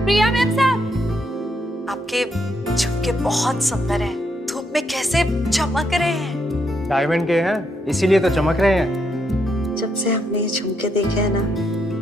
प्रिया ma'am साहब, आपके झुमके बहुत सुंदर हैं। धूप में कैसे चमक रहे हैं। डायमंड के हैं, इसीलिए तो चमक रहे हैं। जब से हमने ये झुमके देखे हैं ना,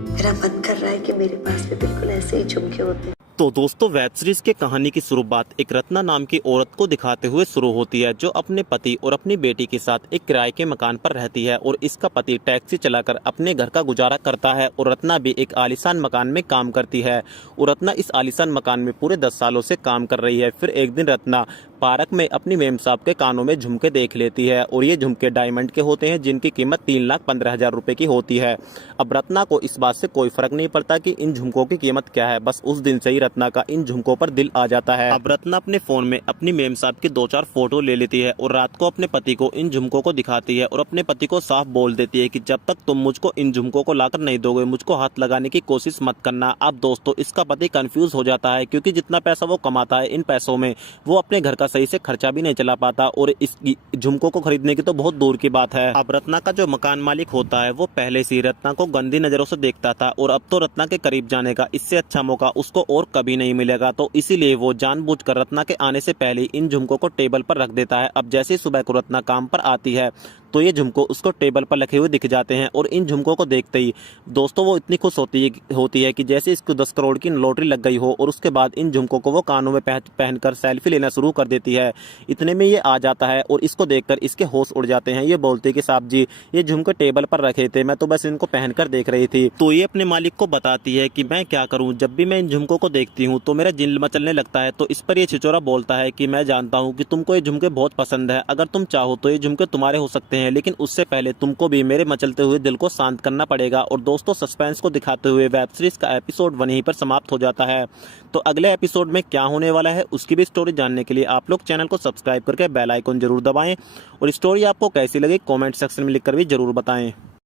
मेरा मन कर रहा है कि मेरे पास भी बिल्कुल ऐसे ही झुमके होते। तो दोस्तों, वेब सीरीज के कहानी की शुरुआत एक रत्ना नाम की औरत को दिखाते हुए शुरू होती है, जो अपने पति और अपनी बेटी के साथ एक किराए के मकान पर रहती है और इसका पति टैक्सी चलाकर अपने घर का गुजारा करता है और रत्ना भी एक आलीशान मकान में काम करती है। और रत्ना इस आलीशान मकान में पूरे 10 सालों से काम कर रही है। फिर एक दिन रत्ना पार्क में अपनी मेम साहब के कानों में झुमके देख लेती है और ये झुमके डायमंड के होते हैं, जिनकी कीमत 3,15,000 रुपए की होती है। अब रत्ना को इस बात से कोई फर्क नहीं पड़ता कि इन झुमकों की कीमत क्या है, बस उस दिन से ही रत्ना का इन झुमकों पर दिल आ जाता है। अब रत्ना अपने फोन में अपनी मेम साहब की 2-4 फोटो ले लेती है और रात को अपने पति को इन झुमकों को दिखाती है और अपने पति को साफ बोल देती है कि जब तक तुम मुझको इन झुमकों को लाकर नहीं दोगे, मुझको हाथ लगाने की कोशिश मत करना। अब दोस्तों, इसका पति कंफ्यूज हो जाता है, क्योंकि जितना पैसा वो कमाता है, इन पैसों में वो अपने घर का सही से खर्चा भी नहीं चला पाता और इस झुमकों को खरीदने की तो बहुत दूर की बात है। अब रत्ना का जो मकान मालिक होता है, वो पहले से रत्ना को गंदी नजरों से देखता था और अब तो रत्ना के करीब जाने का इससे अच्छा मौका उसको और कभी नहीं मिलेगा। तो इसीलिए वो जानबूझकर रत्ना के आने से पहले इन झुमकों को टेबल पर रख देता है। अब जैसे ही सुबह को रत्ना काम पर आती है, तो ये झुमको उसको टेबल पर रखे हुए दिख जाते हैं और इन झुमकों को देखते ही दोस्तों वो इतनी खुश होती है कि जैसे इसको 10 करोड़ की लॉटरी लग गई हो। और उसके बाद इन झुमकों को वो कानों में पहनकर सेल्फी लेना शुरू कर देती है। इतने में ये आ जाता है और इसको देखकर इसके होश उड़ जाते हैं। ये बोलती है कि साहब जी, ये झुमके टेबल पर रखे थे, मैं तो बस इनको पहनकर देख रही थी। तो ये अपने मालिक को बताती है कि मैं क्या करूं, जब भी मैं इन झुमकों को देखती हूं तो मेरा दिल मचलने लगता है। तो इस पर ये छिचोरा बोलता है कि मैं जानता हूं कि तुमको ये झुमके बहुत पसंद है, अगर तुम चाहो तो ये झुमके तुम्हारे हो सकते हैं, लेकिन उससे पहले तुमको भी मेरे मचलते हुए दिल को शांत करना पड़ेगा। और दोस्तों, सस्पेंस को दिखाते हुए वेब सीरीज का एपिसोड वहीं पर समाप्त हो जाता है। तो अगले एपिसोड में क्या होने वाला है, उसकी भी स्टोरी जानने के लिए आप लोग चैनल को सब्सक्राइब करके बेल आइकन जरूर दबाएं और स्टोरी आपको कैसी लगी कमेंट सेक्शन में लिखकर भी जरूर बताएं।